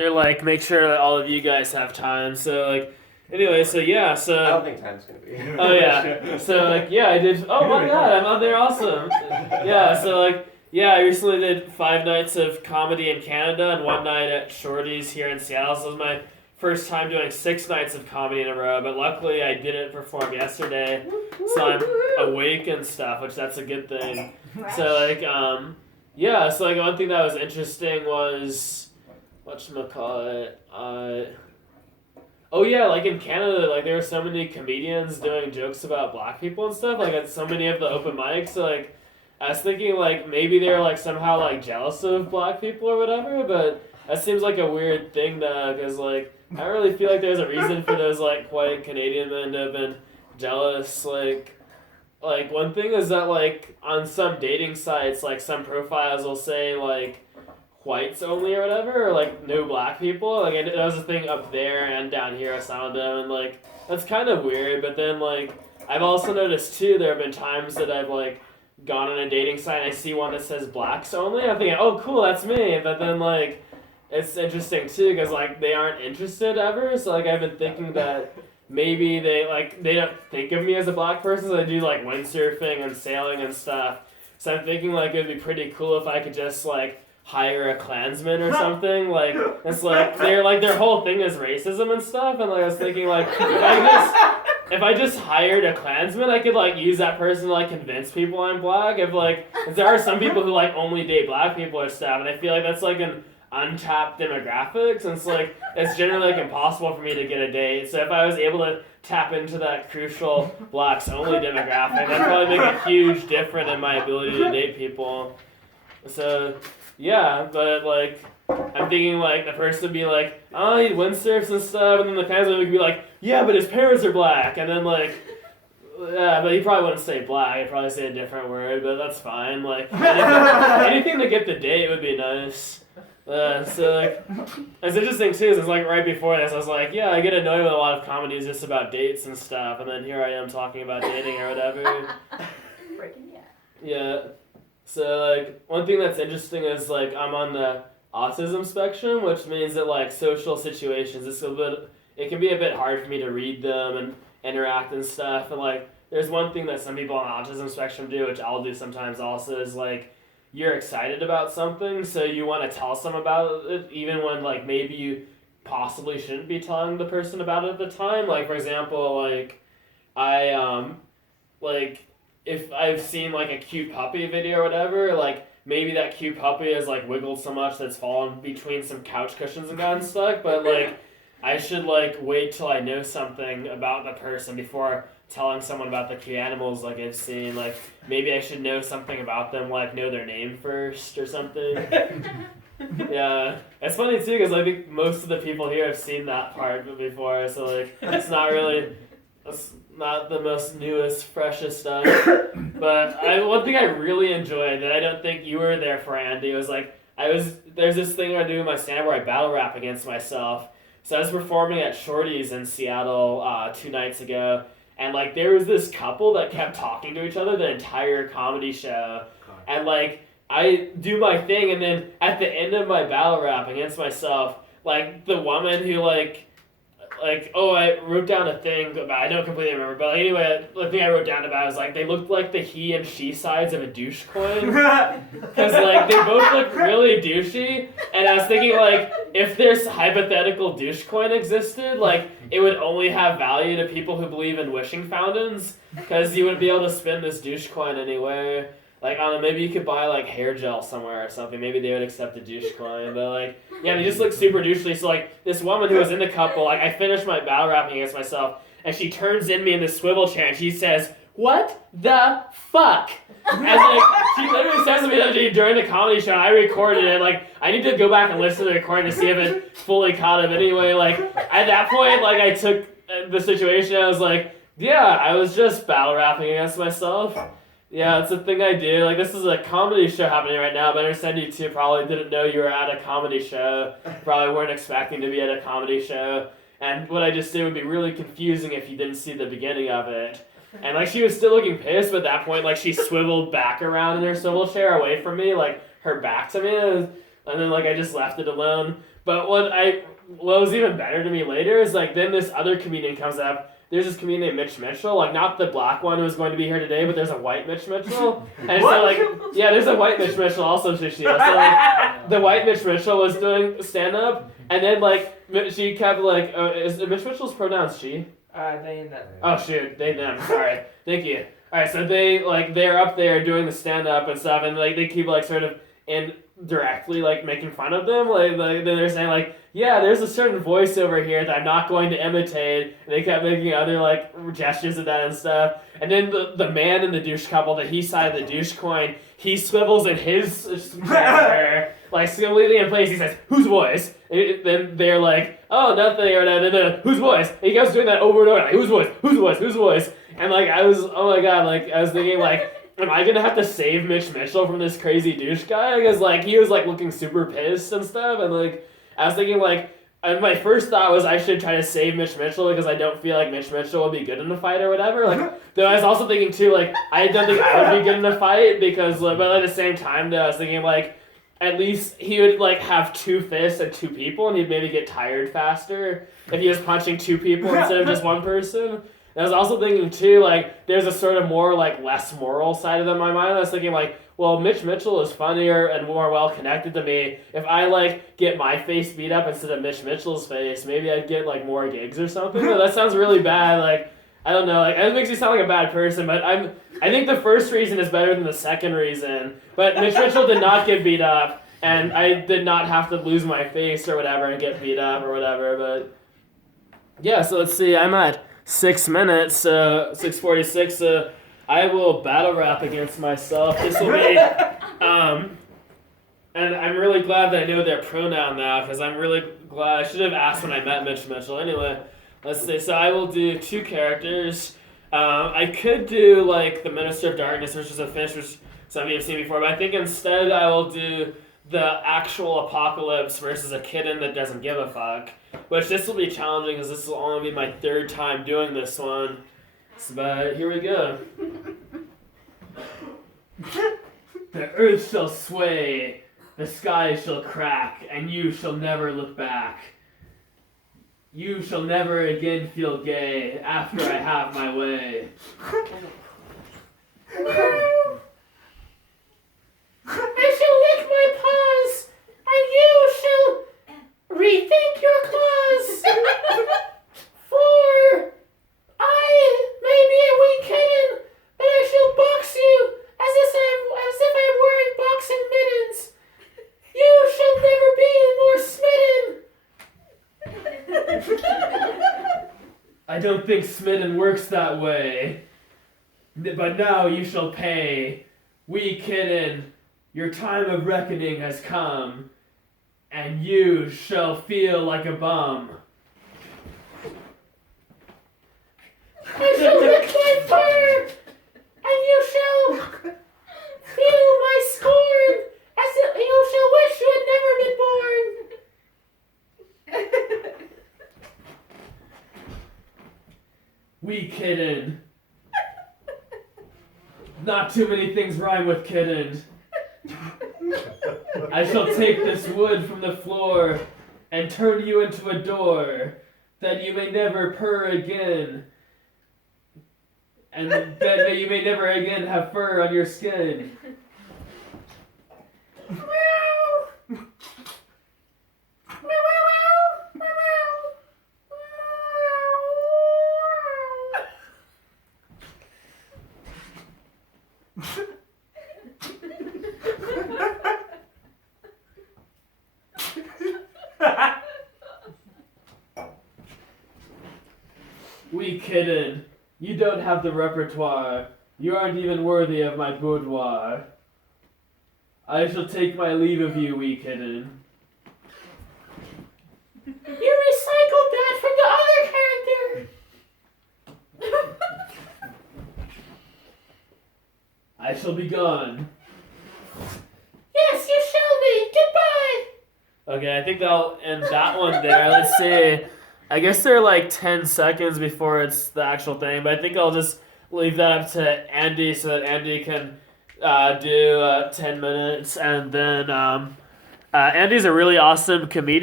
they're like, make sure that all of you guys have time. So like, anyway, so yeah, so I don't think time's gonna be. oh yeah, so like yeah, I did. Oh my god, I'm out there, awesome. Yeah, so like yeah, I recently did 5 nights of comedy in Canada and 1 night at Shorty's here in Seattle. So it was my first time doing 6 nights of comedy in a row. But luckily, I didn't perform yesterday, so I'm awake and stuff, which that's a good thing. So like yeah, so like one thing that was interesting was whatchamacallit, oh yeah, like in Canada, like there were so many comedians doing jokes about black people and stuff, like at so many of the open mics, so like I was thinking like maybe they're like somehow like jealous of black people or whatever, but that seems like a weird thing though, because like I don't really feel like there's a reason for those like white Canadian men to have been jealous. Like one thing is that like on some dating sites, like some profiles will say like whites only or whatever, or like no black people. Like that was a thing up there and down here at some of them, and like that's kind of weird. But then like I've also noticed too, there have been times that I've like gone on a dating site and I see one that says blacks only. I'm thinking, oh cool, that's me. But then like it's interesting too because like they aren't interested ever. So like I've been thinking that maybe they don't think of me as a black person. So they do like windsurfing and sailing and stuff. So I'm thinking like it'd be pretty cool if I could just like hire a Klansman or something. Like it's like their whole thing is racism and stuff. And like I was thinking like if I just hired a Klansman, I could like use that person to like convince people I'm black. If there are some people who like only date black people or stuff, and I feel like that's like an untapped demographic, since like it's generally like impossible for me to get a date. So if I was able to tap into that crucial blacks only demographic, that'd probably make a huge difference in my ability to date people. So yeah, but like I'm thinking like the person would be like, oh, he windsurfs and stuff, and then the Klansman would be like, yeah, but his parents are black, and then like yeah, but he probably wouldn't say black. He'd probably say a different word, but that's fine. Like anything to get the date would be nice. So like, it's interesting too. It's like right before this, I was like, yeah, I get annoyed with a lot of comedies just about dates and stuff, and then here I am talking about dating or whatever. Freaking yeah. Yeah. So like one thing that's interesting is like I'm on the autism spectrum, which means that like social situations, it can be a bit hard for me to read them and interact and stuff. And like there's one thing that some people on the autism spectrum do, which I'll do sometimes also, is like you're excited about something, so you want to tell someone about it, even when like maybe you possibly shouldn't be telling the person about it at the time. Like for example, like I like if I've seen like a cute puppy video or whatever, like maybe that cute puppy has like wiggled so much that it's fallen between some couch cushions and gotten stuck, but like I should like wait till I know something about the person before telling someone about the cute animals like I've seen. Like maybe I should know something about them, like know their name first or something. Yeah, it's funny too because I think most of the people here have seen that part before, so like it's not the most newest, freshest stuff. But one thing I really enjoyed that I don't think you were there for, Andy, was like there's this thing I do in my stand where I battle rap against myself. So I was performing at Shorty's in Seattle 2 nights ago, and like there was this couple that kept talking to each other the entire comedy show, and like I do my thing, and then at the end of my battle rap against myself, like the woman who like I wrote down a thing about, I don't completely remember, but anyway, the thing I wrote down about was like they looked like the he and she sides of a douche coin, because like they both look really douchey, and I was thinking like if this hypothetical douche coin existed, like it would only have value to people who believe in wishing fountains, because you wouldn't be able to spend this douche coin anywhere. Like, I don't know, maybe you could buy, like, hair gel somewhere or something. Maybe they would accept a douche coin. But, like, yeah, they just look super douchely. So, like, this woman who was in the couple, like, I finished my battle rapping against myself, and she turns in me in this swivel chair, and she says, "What the fuck?" And, like, she literally says to me during the comedy show, I recorded it. Like, I need to go back and listen to the recording to see if it fully caught up. Anyway, like, at that point, like, I took the situation, I was like, yeah, I was just battle rapping against myself. Yeah, it's a thing I do. Like, this is a comedy show happening right now, but I understand you two probably didn't know you were at a comedy show. Probably weren't expecting to be at a comedy show. And what I just did would be really confusing if you didn't see the beginning of it. And, like, she was still looking pissed, but at that point, like, she swiveled back around in her swivel chair away from me, like, her back to me. And then, like, I just left it alone. But But what was even better to me later is like then this other comedian comes up. There's this comedian named Mitch Mitchell, like not the black one who was going to be here today, but there's a white Mitch Mitchell. And so like yeah, there's a white Mitch Mitchell also Shishio. So like the white Mitch Mitchell was doing stand up, and then like she kept like is Mitch Mitchell's pronouns she? They and them. Oh shoot, they them. Sorry, thank you. All right, so they're up there doing the stand up and stuff, and like they keep like sort of indirectly like making fun of them. Like then they're saying like, yeah, there's a certain voice over here that I'm not going to imitate. And they kept making other like gestures of that and stuff. And then the man in the douche couple, the he side of the douche coin, he swivels in his chair, like completely in place. He says, "Whose voice?" Then they're like, "Oh, nothing," or whatever. Whose voice? And he keeps doing that over and over. Like, whose voice? Whose voice? Whose voice? And like I was, oh my god, like I was thinking like, am I gonna have to save Mitch Mitchell from this crazy douche guy? Because like he was like looking super pissed and stuff, and like I was thinking like, and my first thought was I should try to save Mitch Mitchell because I don't feel like Mitch Mitchell would be good in a fight or whatever. Like, though I was also thinking too like I don't think I would be good in a fight because, but at the same time though I was thinking like, at least he would like have two fists and two people, and he'd maybe get tired faster if he was punching two people instead of just one person. And I was also thinking too, like, there's a sort of more, like, less moral side of it in my mind. I was thinking, like, well, Mitch Mitchell is funnier and more well-connected to me. If I, like, get my face beat up instead of Mitch Mitchell's face, maybe I'd get, like, more gigs or something. But that sounds really bad. Like, I don't know. Like, it makes me sound like a bad person, but I think the first reason is better than the second reason. But Mitch Mitchell did not get beat up, and I did not have to lose my face or whatever and get beat up or whatever. But, yeah, so let's see. I'm at 6 minutes, 6:46. I will battle rap against myself. This will be, and I'm really glad that I know their pronoun now because I'm really glad. I should have asked when I met Mitch Mitchell. Anyway, let's see. So I will do 2 characters. I could do like the Minister of Darkness, which is a fish, which some of you have seen before, but I think instead I will do the actual apocalypse versus a kitten that doesn't give a fuck. Which this will be challenging because this will only be my 3rd time doing this one. So, but here we go. The earth shall sway, the sky shall crack, and you shall never look back. You shall never again feel gay after I have my way. I shall lick my paws, and you shall rethink your claws. For I may be a wee kitten, but I shall box you as if I'm wearing boxing mittens. You shall never be more smitten. I don't think smitten works that way. But now you shall pay. Wee kitten, your time of reckoning has come, and you shall feel like a bum. I shall lick my fur, and you shall feel my scorn, as if you shall wish you had never been born. Wee kitten. Not too many things rhyme with kitten. I shall take this wood from the floor and turn you into a door, that you may never purr again, and that you may never again have fur on your skin. Wee kitten, you don't have the repertoire. You aren't even worthy of my boudoir. I shall take my leave of you, wee kitten. You recycled that from the other character! I shall be gone. Yes, you shall be! Goodbye! Okay, I think I'll end that one there. Let's see. I guess they're like 10 seconds before it's the actual thing, but I think I'll just leave that up to Andy so that Andy can do 10 minutes. And then Andy's a really awesome comedian.